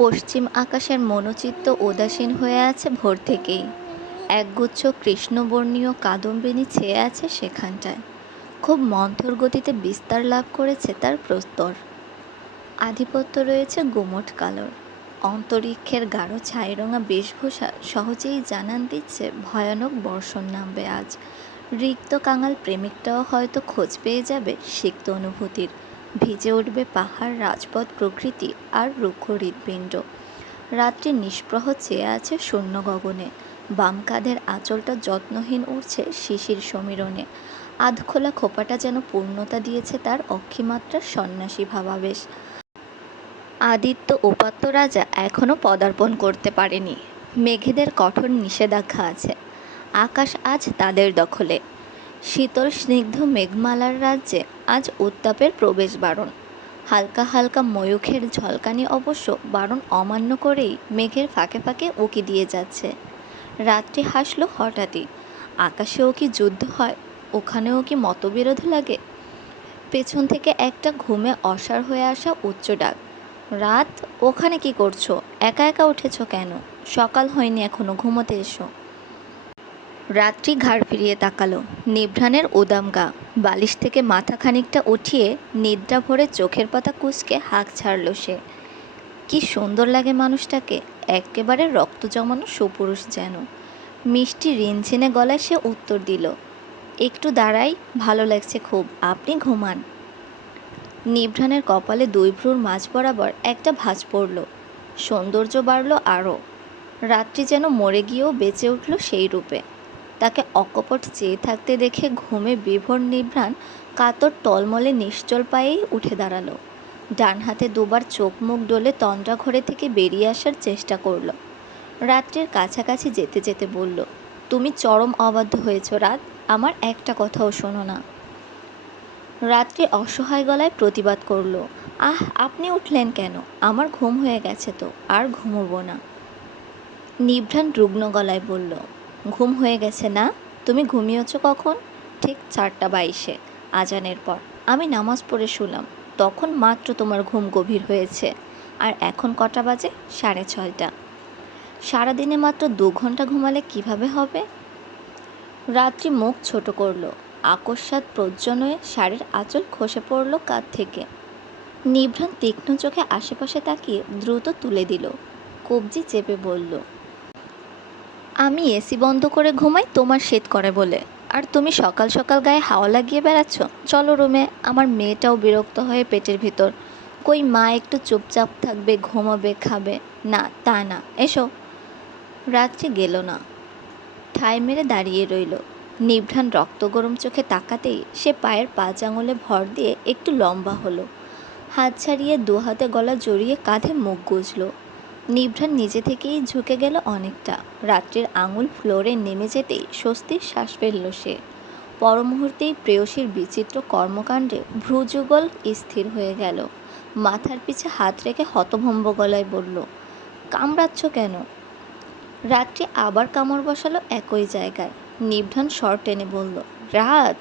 পশ্চিম আকাশের মনোচিত্ত উদাসীন হয়ে আছে ভোর থেকেই। একগুচ্ছ কৃষ্ণবর্ণীয় কাদম্বিনী ছেয়ে আছে সেখানটায়। খুব মন্থর গতিতে বিস্তার লাভ করেছে তার প্রস্তর। আধিপত্য রয়েছে গুমট কালোর। অন্তরিক্ষের গাঢ় ছাইরঙা বেশভূষা সহজেই জানান দিচ্ছে ভয়ানক বর্ষণ নামবে আজ। রিক্ত কাঙাল প্রেমিকটাও হয়তো খোঁজ পেয়ে যাবে সিক্ত অনুভূতির। ভিজে উঠবে পাহাড়, রাজপথ, প্রকৃতি আর রুক্ষ হৃৎপিণ্ড। রাত্রি নিষ্প্রহ চেয়ে আছে শূন্য গগনে। বাম কাঁধের আঁচলটা যত্নহীন উড়ছে শিশির সমীরণে। আধখোলা খোপাটা যেন পূর্ণতা দিয়েছে তার অক্ষিমাত্রার সন্ন্যাসী ভাবাবেশ। আদিত্য উপাত্ত রাজা এখনও পদার্পণ করতে পারেনি। মেঘেদের কঠোর নিষেধাজ্ঞা আছে। আকাশ আজ তাদের দখলে। শীতল স্নিগ্ধ মেঘমালার রাজ্যে আজ উত্তাপের প্রবেশ বারণ। হালকা হালকা ময়ূখের ঝলকানি অবশ্য বারণ অমান্য করেই মেঘের ফাঁকে ফাঁকে উকি দিয়ে যাচ্ছে। রাত্রি হাসল হঠাৎই। আকাশেও কি যুদ্ধ হয়? ওখানেও কি মতবিরোধ লাগে? পেছন থেকে একটা ঘুমে অসাড় হয়ে আসা উচ্চ ডাক। রাত, ওখানে কি করছো? একা একা উঠেছ কেন? সকাল হয়নি এখনো, ঘুমোতে এসো। রাত্রি ঘাড় ফিরিয়ে তাকালো। নিভ্রাণের উদাম গা। বালিশ থেকে মাথা খানিকটা উঠিয়ে নিদ্রা ভরে চোখের পাতা কুঁচকে হাঁক ছাড়ল সে। কি সুন্দর লাগে মানুষটাকে, একেবারে রক্ত জমানো সুপুরুষ যেন। মিষ্টি রিনঝিনে গলায় সে উত্তর দিল, একটু দাঁড়াই, ভালো লাগছে খুব, আপনি ঘুমান। নিভ্রাণের কপালে দুই ভ্রুর মাঝ বরাবর একটা ভাঁজ পড়ল। সৌন্দর্য বাড়ল আরও। রাত্রি যেন মরে গিয়েও বেঁচে উঠল সেই রূপে। তাকে অকপট চেয়ে থাকতে দেখে ঘুমে বিভোর নিভ্রাণ কাতর টলমলে নিশ্চল পায়েই উঠে দাঁড়ালো। ডান হাতে দুবার চোখ মুখ ডলে তন্দ্রা ঘরে থেকে বেরিয়ে আসার চেষ্টা করল। রাত্রির কাছাকাছি যেতে যেতে বলল, তুমি চরম অবাধ্য হয়েছ রাত, আমার একটা কথাও শোনো না। রাত্রি অসহায় গলায় প্রতিবাদ করল, আহ, আপনি উঠলেন কেন? আমার ঘুম হয়ে গেছে তো, আর ঘুমোবো না। নিভ্রাণ রুগ্ন গলায় বলল, ঘুম হয়ে গেছে না? তুমি ঘুমিয়েছ কখন? ঠিক 4:22 আজানের পর। আমি নামাজ পড়ে শুলাম, তখন মাত্র তোমার ঘুম গভীর হয়েছে। আর এখন কটা বাজে? 6:30। সারাদিনে মাত্র 2 ঘন্টা ঘুমালে কিভাবে হবে? রাত্রি মুখ ছোট করল। আকস্মাৎ প্রজ্বলয়ে শাড়ির আঁচল খসে পড়ল কাঁধ থেকে। নিভ্রাণ তীক্ষ্ণ চোখে আশেপাশে তাকিয়ে দ্রুত তুলে দিল। কবজি চেপে বলল, আমি এসি বন্ধ করে ঘুমাই তোমার শীত করে বলে, আর তুমি সকাল সকাল গায়ে হাওয়া লাগিয়ে বেড়াচ্ছ। চলো রুমে, আমার মেয়েটাও বিরক্ত হয়ে পেটের ভিতর। কই মা একটু চুপচাপ থাকবে, ঘুমাবে, খাবে? না, তা না, এসো। রাত্রি গেল না, ঠায় মেরে দাঁড়িয়ে রইল। নিভ্রাণ রক্ত গরম চোখে তাকাতেই সে পায়ের 5 আঙুলে ভর দিয়ে একটু লম্বা হলো। হাত ছাড়িয়ে 2 হাতে গলা জড়িয়ে কাঁধে মুখ গুজল। নিভ্রাণ নিজে থেকেই ঝুঁকে গেল অনেকটা। রাত্রির আঙুল ফ্লোরে নেমে যেতেই স্বস্তির শ্বাস ফেলল সে। পর মুহূর্তেই প্রেয়সীর বিচিত্র কর্মকাণ্ডে ভ্রুযুগল স্থির হয়ে গেল। মাথার পিছে হাত রেখে হতভম্ব গলায় বলল, কামড়াচ্ছ কেন? রাত্রি আবার কামড় বসালো একই জায়গায়। নিভ্রাণ স্বর টেনে বলল, রাত।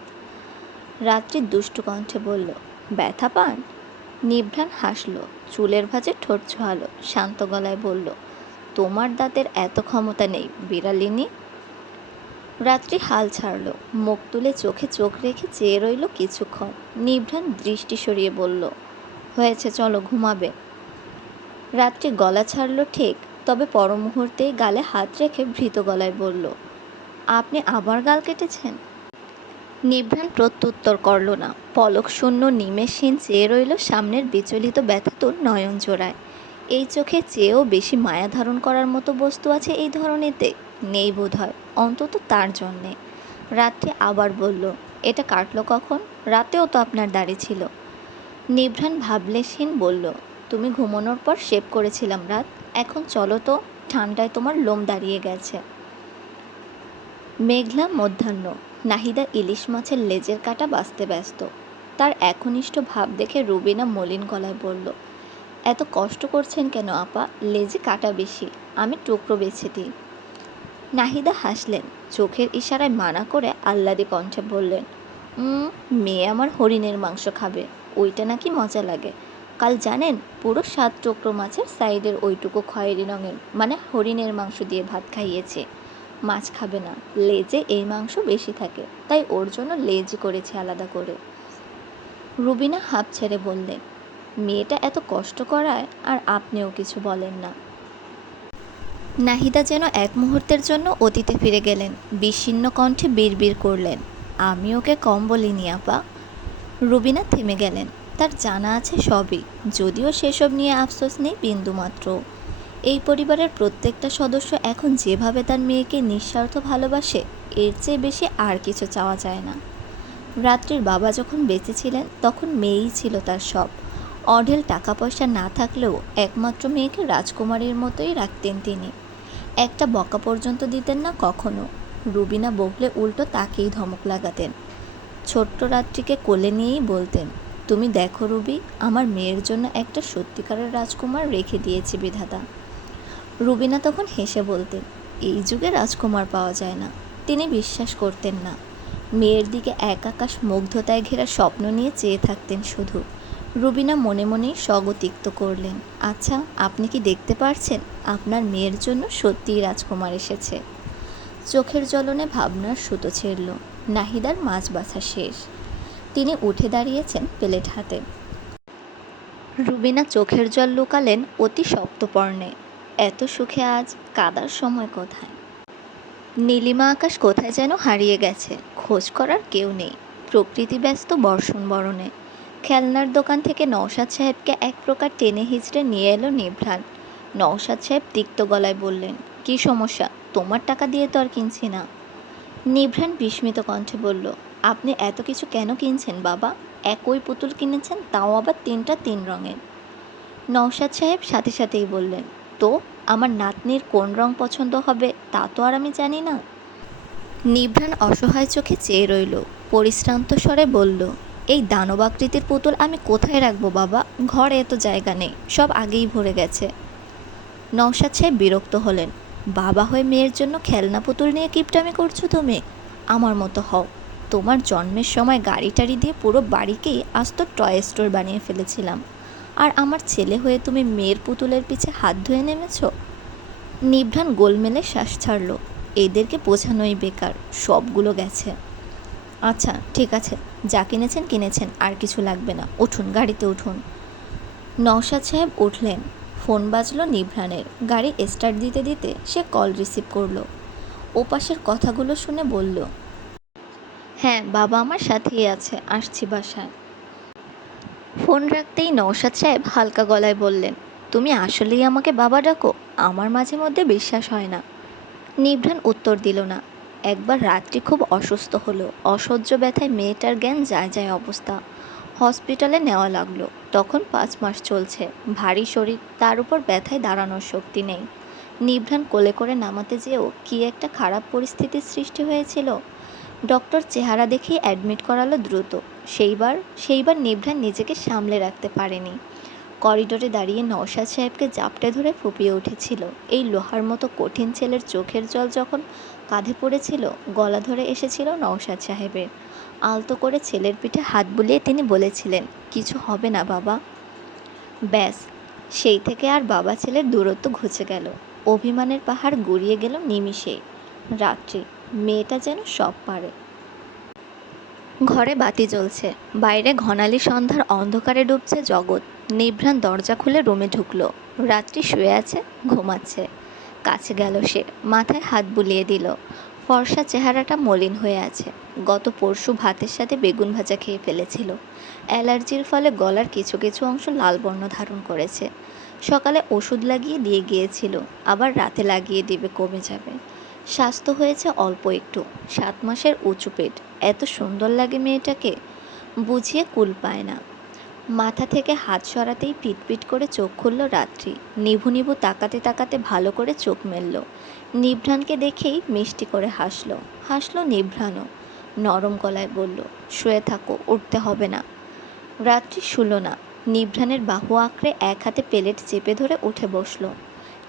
রাত্রি দুষ্টু কণ্ঠে বলল, ব্যথা পান? নিভ্রাণ হাসল, চুলের ভাঁজে ঠোঁট ছোঁয়ালো, শান্ত গলায় বলল, তোমার দাঁতের এত ক্ষমতা নেই বিড়ালিনী। রাত্রি হাল ছাড়ল, মুখ তুলে চোখে চোখ রেখে চেয়ে রইল কিছুক্ষণ। নিভ্রাণ দৃষ্টি সরিয়ে বলল, হয়েছে, চলো ঘুমাবে। রাত্রি গলা ছাড়ল ঠিক, তবে পর মুহূর্তেই গালে হাত রেখে ভীত গলায় বলল, আপনি আবার গাল কেটেছেন? নিভ্রাণ প্রত্যুত্তর করল না। পলক শূন্য নিমেষহীন চেয়ে রইল সামনের বিচলিত ব্যথাতুর নয়ন জোড়ায়। এই চোখে চেয়েও বেশি মায়া ধারণ করার মতো বস্তু আছে এই ধরনেতে? নেই বোধ হয়, অন্তত তার জন্যে। রাত্রি আবার বলল, এটা কাটলো কখন? রাতেও তো আপনার দাড়ি ছিল। নিভ্রাণ ভাবলেশহীন বলল, তুমি ঘুমানোর পর শেভ করেছিলাম রাত, এখন চলো তো, ঠান্ডায় তোমার লোম দাঁড়িয়ে গেছে। মেঘলা মধ্যাহ্ন। নাহিদা ইলিশ মাছের লেজের কাটা বাছতে ব্যস্ত। তার একনিষ্ঠ ভাব দেখে রুবিনা মলিন গলায় বলল, এত কষ্ট করছেন কেন আপা? লেজে কাটা বেশি, আমি টুকরো বেছে দিই। নাহিদা হাসলেন, চোখের ইশারায় মানা করে আহ্লাদী কণ্ঠে বললেন, মেয়ে আমার হরিণের মাংস খাবে, ওইটা নাকি মজা লাগে। কাল জানেন, পুরো 7 টুকরো মাছের সাইডের ওইটুকু খয়েরি রঙের মানে হরিণের মাংস দিয়ে ভাত খাইয়েছে। মাছ খাবে না, লেজে এই মাংস বেশি থাকে, তাই ওর জন্য লেজ করেছে আলাদা করে। রুবিনা হাঁপ ছেড়ে বললেন, মেয়েটা এত কষ্ট করায় আর আপনিও কিছু বলেন না। নাহিদা যেন এক মুহূর্তের জন্য অতীতে ফিরে গেলেন, বিস্তীর্ণ কণ্ঠে বিড়বিড় করলেন, আমি ওকে কম বলিনি আপা। রুবিনা থেমে গেলেন। তার জানা আছে সবই, যদিও সেসব নিয়ে আফসোস নেই বিন্দুমাত্র। এই পরিবারের প্রত্যেকটা সদস্য এখন যেভাবে তার মেয়েকে নিঃস্বার্থ ভালোবাসে, এর চেয়ে বেশি আর কিছু চাওয়া যায় না। রাত্রির বাবা যখন বেঁচে ছিলেন তখন মেয়েই ছিল তার সব। অঢেল টাকা পয়সা না থাকলেও একমাত্র মেয়েকে রাজকুমারীর মতোই রাখতেন তিনি। একটা বকা পর্যন্ত দিতেন না কখনো। রুবিনা বকলে উল্টো তাকেই ধমক লাগাতেন। ছোট্ট রাত্রিকে কোলে নিয়েই বলতেন, তুমি দেখো রুবি, আমার মেয়ের জন্য একটা সত্যিকারের রাজকুমার রেখে দিয়েছি বিধাতা। রুবিনা তখন হেসে বলতেন, এই যুগে রাজকুমার পাওয়া যায় না। তিনি বিশ্বাস করতেন না। মেয়ের দিকে এক আকাশ মুগ্ধতায় ঘেরা স্বপ্ন নিয়ে চেয়ে থাকতেন শুধু। রুবিনা মনে মনেই স্বগতিক্ত করলেন, আচ্ছা আপনি কি দেখতে পারছেন, আপনার মেয়ের জন্য সত্যিই রাজকুমার এসেছে। চোখের জ্বলনে ভাবনার সুতো ছেড়ল। নাহিদার মাছ বাছা শেষ। তিনি উঠে দাঁড়িয়েছেন প্লেট হাতে। রুবিনা চোখের জল লুকালেন অতি সপ্তপর্ণে। এত সুখে আজ কাদার সময় কোথায়। নীলিমা আকাশ কোথায় যেন হারিয়ে গেছে, খোঁজ করার কেউ নেই। প্রকৃতি ব্যস্ত বর্ষণ বরণে। খেলনার দোকান থেকে নওশাদ সাহেবকে এক প্রকার টেনে হিঁচড়ে নিয়ে এলো নিভ্রান। নওশাদ সাহেব তিক্ত গলায় বললেন, কী সমস্যা, তোমার টাকা দিয়ে তো আর কিনছি না। নিভ্রান বিস্মিত কণ্ঠে বলল, আপনি এত কিছু কেন কিনছেন বাবা? একই পুতুল কিনেছেন, তাও আবার 3টা 3 রঙের। নওশাদ সাহেব সাথে সাথেই বললেন, তো আমার নাতনির কোন রং পছন্দ হবে তা তো আর আমি জানি না। নিভ্রান অসহায় চোখে চেয়ে রইল। পরিশ্রান্ত স্বরে বলল, এই দানবাকৃতির পুতুল আমি কোথায় রাখবো বাবা? ঘরে এত জায়গা নেই, সব আগেই ভরে গেছে। নওশাদ সাহেব বিরক্ত হলেন, বাবা হয়ে মেয়ের জন্য খেলনা পুতুল নিয়ে কিপটামি করছো তুমি? আমার মতো হও। তোমার জন্মের সময় গাড়ি টাড়ি দিয়ে পুরো বাড়িকেই আস্ত টয় স্টোর বানিয়ে ফেলেছিলাম, আর আমার ছেলে হয়ে তুমি মেয়ের পুতুলের পিছে হাত ধুয়ে নেমেছ। নিভ্রান গোলমেলে শ্বাস ছাড়ল। এদেরকে বোঝানোই বেকার, সবগুলো গেছে। আচ্ছা ঠিক আছে, যা কিনেছেন কিনেছেন, আর কিছু লাগবে না, উঠুন গাড়িতে উঠুন। নওশাদ সাহেব উঠলেন। ফোন বাজলো নিভ্রানের। গাড়ি স্টার্ট দিতে দিতে সে কল রিসিভ করলো। ওপাশের কথাগুলো শুনে বলল, হ্যাঁ বাবা আমার সাথেই আছে, আসছি বাসায়। ফোন রাখতেই নওশাদ সাহেব হালকা গলায় বললেন, তুমি আসলেই আমাকে বাবা ডাকো? আমার মাঝে মধ্যে বিশ্বাস হয় না। নিভ্রান উত্তর দিল না। একবার রাত্রি খুব অসুস্থ হলো। অসহ্য ব্যথায় মেয়েটার জ্ঞান যায় যায় অবস্থা। হসপিটালে নেওয়া লাগলো। তখন 5 মাস চলছে। ভারী শরীর, তার উপর ব্যথায় দাঁড়ানোর শক্তি নেই। নিভ্রান কোলে করে নামাতে যেও কী একটা খারাপ পরিস্থিতির সৃষ্টি হয়েছিল। ডক্টর চেহারা দেখেই অ্যাডমিট করালো দ্রুত। সেইবার নিভ্রান নিজেকে সামলে রাখতে পারেনি। করিডোরে দাঁড়িয়ে নওশাদ সাহেবকে জাপটে ধরে ফুঁপিয়ে উঠেছিল। এই লোহার মতো কঠিন ছেলের চোখের জল যখন কাঁধে পড়েছিল, গলা ধরে এসেছিল নওশাদ সাহেবের। আলতো করে ছেলের পিঠে হাত বুলিয়ে তিনি বলেছিলেন, কিছু হবে না বাবা। ব্যাস, সেই থেকে আর বাবা ছেলের দূরত্ব ঘুচে গেল। অভিমানের পাহাড় গড়িয়ে গেল নিমিষেই। রাত্রি, মেয়েটা যেন সব পারে। ঘরে বাতি জ্বলছে। বাইরে ঘনালি সন্ধ্যার অন্ধকারে ডুবছে জগৎ। নিভ্রান দরজা খুলে রুমে ঢুকল। রাত্রি শুয়ে আছে, ঘুমাচ্ছে। কাছে গেল সে, মাথায় হাত বুলিয়ে দিল। ফর্সা চেহারাটা মলিন হয়ে আছে। গত পরশু ভাতের সাথে বেগুন ভাজা খেয়ে ফেলেছিল। অ্যালার্জির ফলে গলার কিছু কিছু অংশ লাল বর্ণ ধারণ করেছে। সকালে ওষুধ লাগিয়ে দিয়ে গিয়েছিল, আবার রাতে লাগিয়ে দিবে, কমে যাবে। স্বাস্থ্য হয়েছে অল্প একটু। 7 মাসের উঁচু পেট। এত সুন্দর লাগে মেয়েটাকে, বুঝিয়ে কুল পায় না। মাথা থেকে হাত সরাতেই পিটপিট করে চোখ খুলল রাত্রি। নিভু নিভু তাকাতে তাকাতে ভালো করে চোখ মেলল। নিভ্রানকে দেখেই মিষ্টি করে হাসলো নিভ্রানও। নরম গলায় বলল, শুয়ে থাকো, উঠতে হবে না। রাত্রি শুল না। নিভ্রানের বাহু আঁকড়ে এক হাতে প্লেট চেপে ধরে উঠে বসল।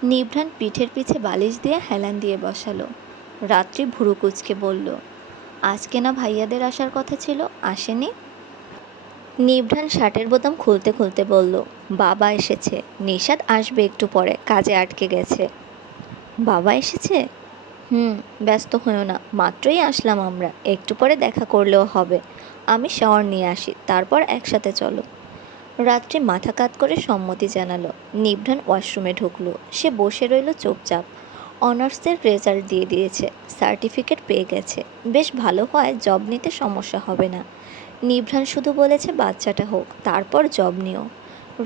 নিভ্রান পিঠের পিছে বালিশ দিয়ে হেলান দিয়ে বসালো। রাত্রি ভুরু কুঁচকে বলল, আজকে না ভাইয়াদের আসার কথা ছিল, আসেনি? নিভ্রান শার্টের বোতাম খুলতে খুলতে বলল, বাবা এসেছে। নিশাদ আসবে একটু পরে, কাজে আটকে গেছে। বাবা এসেছে? হুম। ব্যস্ত হইও না, মাত্রই আসলাম আমরা, একটু পরে দেখা করলেও হবে। আমি শাওয়ার নিয়ে আসি, তারপর একসাথে চলো। রাত্রি মাথা কাত করে সম্মতি জানালো। নিভ্রান ওয়াশরুমে ঢুকলো। সে বসে রইল চুপচাপ। অনার্সের রেজাল্ট দিয়ে দিয়েছে, সার্টিফিকেট পেয়ে গেছে। বেশ ভালো হয়, জব নিতে সমস্যা হবে না। নিভ্রান শুধু বলেছে বাচ্চাটা হোক, তারপর জব নিও।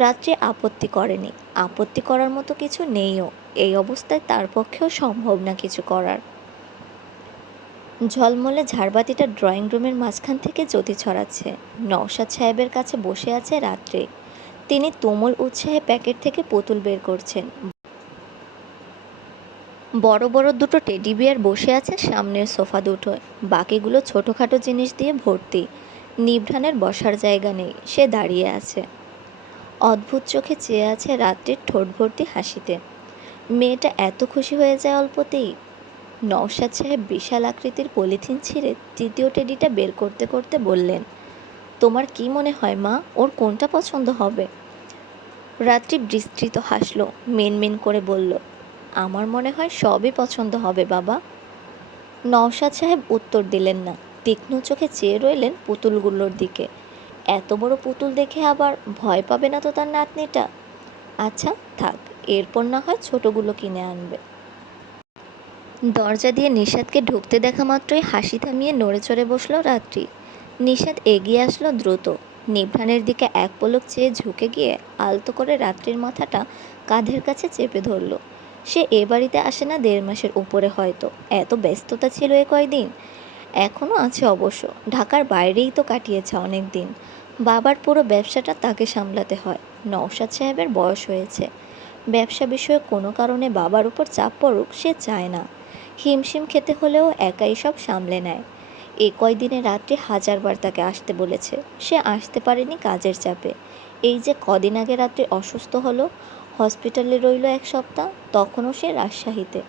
রাত্রি আপত্তি করেনি। আপত্তি করার মতো কিছু নেইও। এই অবস্থায় তার পক্ষেও সম্ভব না কিছু করার। ঝলমলে ঝাড়বাতিটা ড্রয়িং রুমের মাঝখান থেকে জ্যোতি ছড়াচ্ছে। নওশাদ সাহেবের কাছে বসে আছে রাত্রে। তিনি তুমুল উৎসাহে প্যাকেট থেকে পুতুল বের করছেন। বড় বড় দুটো টেডি বিয়ার বসে আছে সামনের সোফা দুটোয়। বাকিগুলো ছোটোখাটো জিনিস দিয়ে ভর্তি। নিভ্রানের বসার জায়গা নেই, সে দাঁড়িয়ে আছে। অদ্ভুত চোখে চেয়ে আছে রাত্রির ঠোঁট ভর্তি হাসিতে। মেয়েটা এত খুশি হয়ে যায় অল্পতেই। নওশাদ সাহেব বিশাল আকৃতির পলিথিন ছিঁড়ে তৃতীয় টেডিটা বের করতে করতে বললেন, তোমার কি মনে হয় মা, ওর কোনটা পছন্দ হবে? রাত্রি বিস্তৃত হাসল, মিনমিন করে বলল, আমার মনে হয় সবই পছন্দ হবে বাবা। নওশাদ সাহেব উত্তর দিলেন না। তীক্ষ্ণ চোখে চেয়ে রইলেন পুতুলগুলোর দিকে। এত বড় পুতুল দেখে আবার ভয় পাবে না তো তার নাতনিটা? আচ্ছা থাক, এরপর না হয় ছোটগুলো কিনে আনবে। দরজা দিয়ে নিশাদকে ঢুকতে দেখা মাত্রই হাসি থামিয়ে নড়ে চড়ে বসল রাত্রি। নিশাদ এগিয়ে আসলো দ্রুত। নিভ্রানের দিকে এক পলক চেয়ে ঝুঁকে গিয়ে আলতো করে রাত্রির মাথাটা কাঁধের কাছে চেপে ধরল। সে এ বাড়িতে আসে না 1.5 মাসের উপরে হয়তো। এত ব্যস্ততা ছিল এ কয়দিন। এখনও আছে অবশ্য, ঢাকার বাইরেই তো কাটিয়েছে অনেক দিন। বাবার পুরো ব্যবসাটা তাকে সামলাতে হয়। নওশাদ সাহেবের বয়স হয়েছে। ব্যবসা বিষয়ক কোনো কারণে বাবার উপর চাপ পড়ুক সে চায় না। হিমশিম খেতে হলেও একাই সব সামলে নেয়। এ কয়দিনে রাত্রি 1000বার তাকে আসতে বলেছে, সে আসতে পারেনি কাজের চাপে। এই যে কদিন আগে রাত্রি অসুস্থ হলো, হসপিটালে রইল 1 সপ্তাহ, তখনও সে রাজশাহীতে।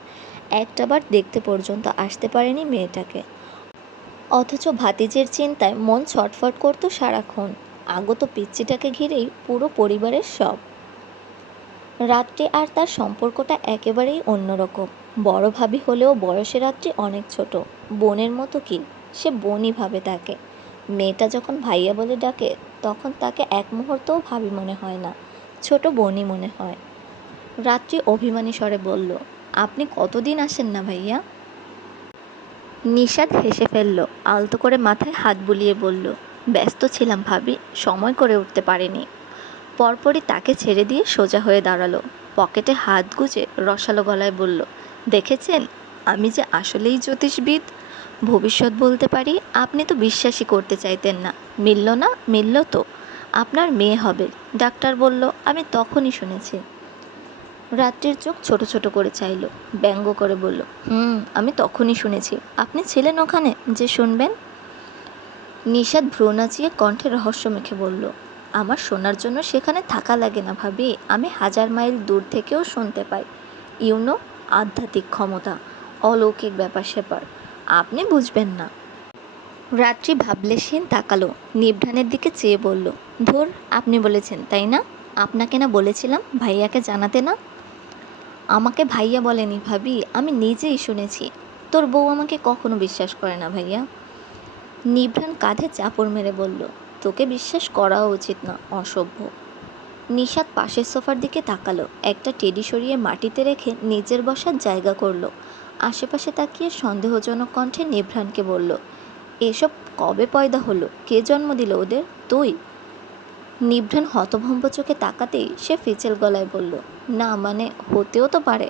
একটাবার দেখতে পর্যন্ত আসতে পারেনি মেয়েটাকে। অথচ ভাতিজের চিন্তায় মন ছটফট করতো সারাক্ষণ। আগত পিচ্চিটাকে ঘিরেই পুরো পরিবারের সব। রাত্রি আর তার সম্পর্কটা একেবারেই অন্যরকম। বড় ভাবি হলেও বয়সে রাত্রি অনেক ছোট। বোনের মতো কি, সে বোনই ভাবে তাকে। মেয়েটা যখন ভাইয়া বলে ডাকে, তখন তাকে এক মুহূর্তও ভাবি মনে হয় না, ছোট বোনই মনে হয়। রাত্রি অভিমানী স্বরে বলল, আপনি কতদিন আসেন না ভাইয়া? নিশাদ হেসে ফেলল, আলতো করে মাথায় হাত বুলিয়ে বলল, ব্যস্ত ছিলাম ভাবি, সময় করে উঠতে পারিনি। পরপরই তাকে ছেড়ে দিয়ে সোজা হয়ে দাঁড়ালো। পকেটে হাত গুজে রসালো গলায় বলল, দেখেছেন, আমি যে আসলেই জ্যোতিষবিদ, ভবিষ্যৎ বলতে পারি। আপনি তো বিশ্বাসই করতে চাইতেন না। মিলল না, মিলল তো। আপনার মেয়ে হবে, ডাক্তার বলল, আমি তখনই শুনেছি। রাত্রির চোখ ছোট ছোট করে চাইল, ব্যঙ্গ করে বলল, আমি তখনই শুনেছি। আপনি ছিলেন ওখানে যে শুনবেন? নিশাদ ভ্রু নাচিয়ে কণ্ঠে রহস্য মেখে বলল, আমার শোনার জন্য সেখানে থাকা লাগে না ভাবি, আমি 1000 মাইল দূর থেকেও শুনতে পাই। ইউনো, আধ্যাত্মিক ক্ষমতা, অলৌকিক ব্যাপার স্যাপার, আপনি বুঝবেন না। রাত্রি ভাবলেশহীন তাকালো, নিভ্রানের দিকে চেয়ে বলল, ধুর, আপনি বলেছেন তাই না? আপনাকে না বলেছিলাম ভাইয়াকে জানাতে না? আমাকে ভাইয়া বলেনি ভাবি, আমি নিজেই শুনেছি। তোর বউ আমাকে কখনো বিশ্বাস করে না ভাইয়া। নিভ্রান কাঁধে চাপড় মেরে বলল, তোকে বিশ্বাস করাও উচিত না, অসভ্য। নিশাদ পাশের সোফার দিকে তাকালো, একটা টেডি সরিয়ে মাটিতে রেখে নিজের বসার জায়গা করলো। আশেপাশে তাকিয়ে সন্দেহজনক কণ্ঠে নিভ্রানকে বলল, এসব কবে পয়দা হলো? কে জন্ম দিল ওদের? তুই? নিভ্রান হতভম্ব চোখে তাকাতেই সে ফিচেল গলায় বলল, না মানে হতেও তো পারে।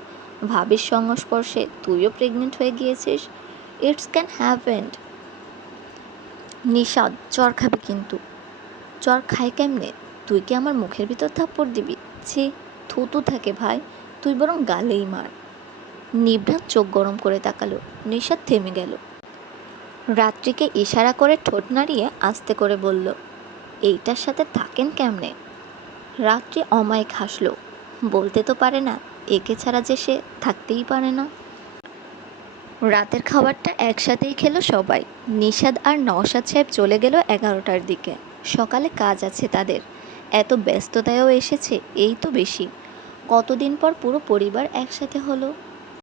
ভাবির সংস্পর্শে তুইও প্রেগনেন্ট হয়ে গিয়েছিস। It's can happened. নিশাদ, চর খাবি কিন্তু। চর খায় কেমনে? তুই কি আমার মুখের ভিতর থাপ্পড় দিবি? ছি, থুতু থাকে ভাই, তুই বরং গালেই মার। নিভ্রান চোখ গরম করে তাকালো। নিশাদ থেমে গেল। রাত্রিকে ইশারা করে ঠোঁট নাড়িয়ে আস্তে করে বলল, এইটার সাথে থাকেন কেমনে? রাত্রি অমায়িক হাসল, বলতে তো পারে না, একে ছাড়া যে সে থাকতেই পারে না। রাতের খাবারটা একসাথেই খেলো সবাই। নিশাদ আর নওশাদ সাহেব চলে গেল 11টার দিকে। সকালে কাজ আছে তাদের। এত ব্যস্ততায়ও এসেছে, এই তো বেশি। কতদিন পর পুরো পরিবার একসাথে হলো।